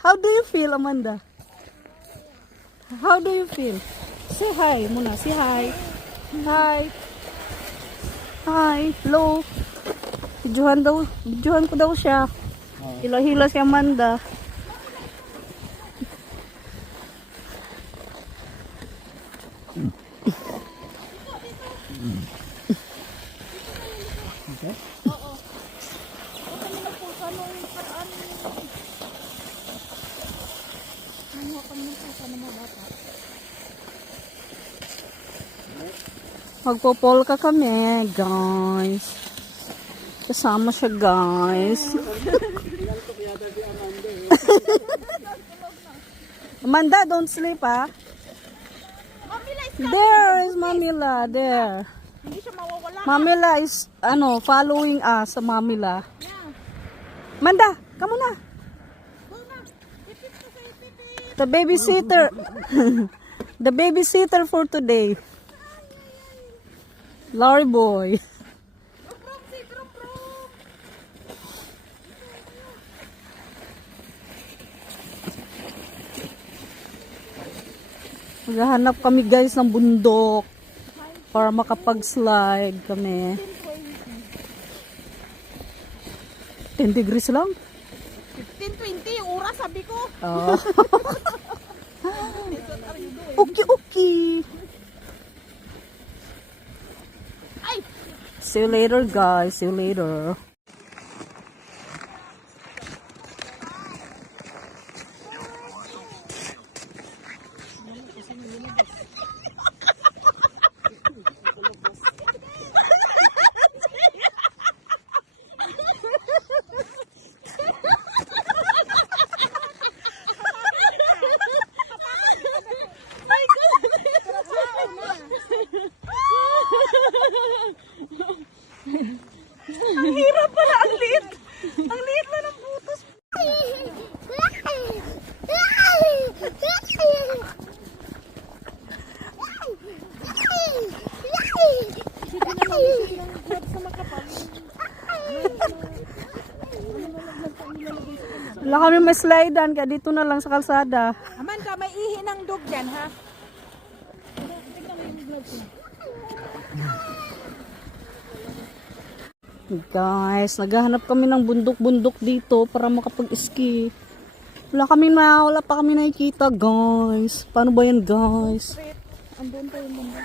How do you feel, Amanda? How do you feel? Say hi muna. Say hi. Hi. Hi. Hello. Videohan ko daw siya. Hila-hila si Amanda. Okay? Oo. Kami nagpusa nung paraan. Ano kami nagpusa ng mga bata? Magpopolka kami, guys. Kasama siya, guys. Amanda, don't sleep, ah. Mamila is coming. There is Mamila, there. Hindi siya mawawala. Mamila is, following us sa Mamila. Yeah. Amanda, come on na. Go na. Pipip ka sa pipip. The babysitter. The babysitter for today. Larry boy. Brum, si brum, brum. Maghahanap kami, guys, ng bundok para makapag-slide kami. 10 degrees lang. 15-20 yung oras, sabi ko. Oh. Okay, okay. Ay! See you later, guys. See you later. Ang hirap pala, ang liit. Ang liit lang ng butos. Wala kami may slidean, kaya dito na lang sa kalsada. Amanda, may ihi ng dog dyan, ha? Guys, naghahanap kami ng bundok-bundok dito para makapag-ski. Wala pa kami nakikita, guys. Paano ba yan, guys? Andun pa yung mundo.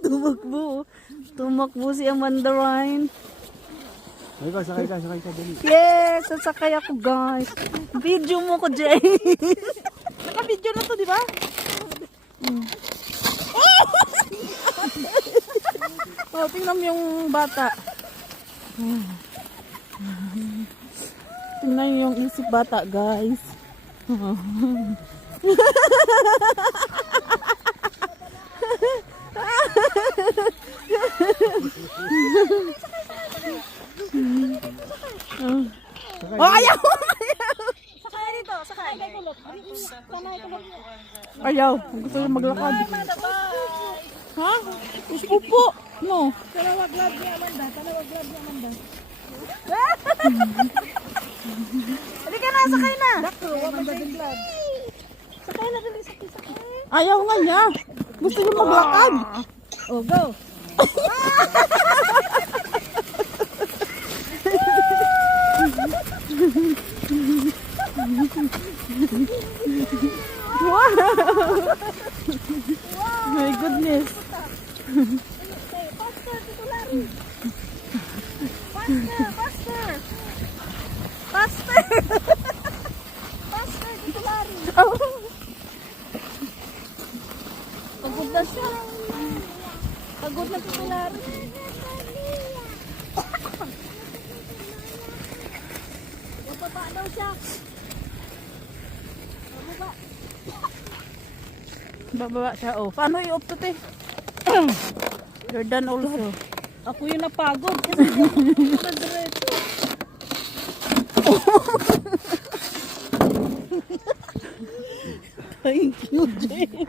Tumakbo. Tumakbo si Amanda Ryan. Sakay ka, dali. Yes, sasakay ako, guys. Video mo ko, Jay. Naka-video na to, di ba? Oh, tingnan mo yung bata. Tingnan mo yung isip bata, guys. Oh, ayaw! Sakay dito, sakay. Sanay kulot. Ayaw. Gusto niya maglakad. Ha? Upo. No. Talawag lab ni Amanda. Halika na, sakay na. Dakro, Amanda din lab. Sakay na dali, sakay. Ayaw nga niya. Gusto niya maglakad. Oh, go. My goodness. Faster, titulari. Faster. Faster, titulari. Pagod na siya. Pagod na titulari. Napapa daw siya. Bababa siya. Oh, paano i-off to, te? You're done also. Ako yung napagod. Kasi diretso. Thank you, Jay.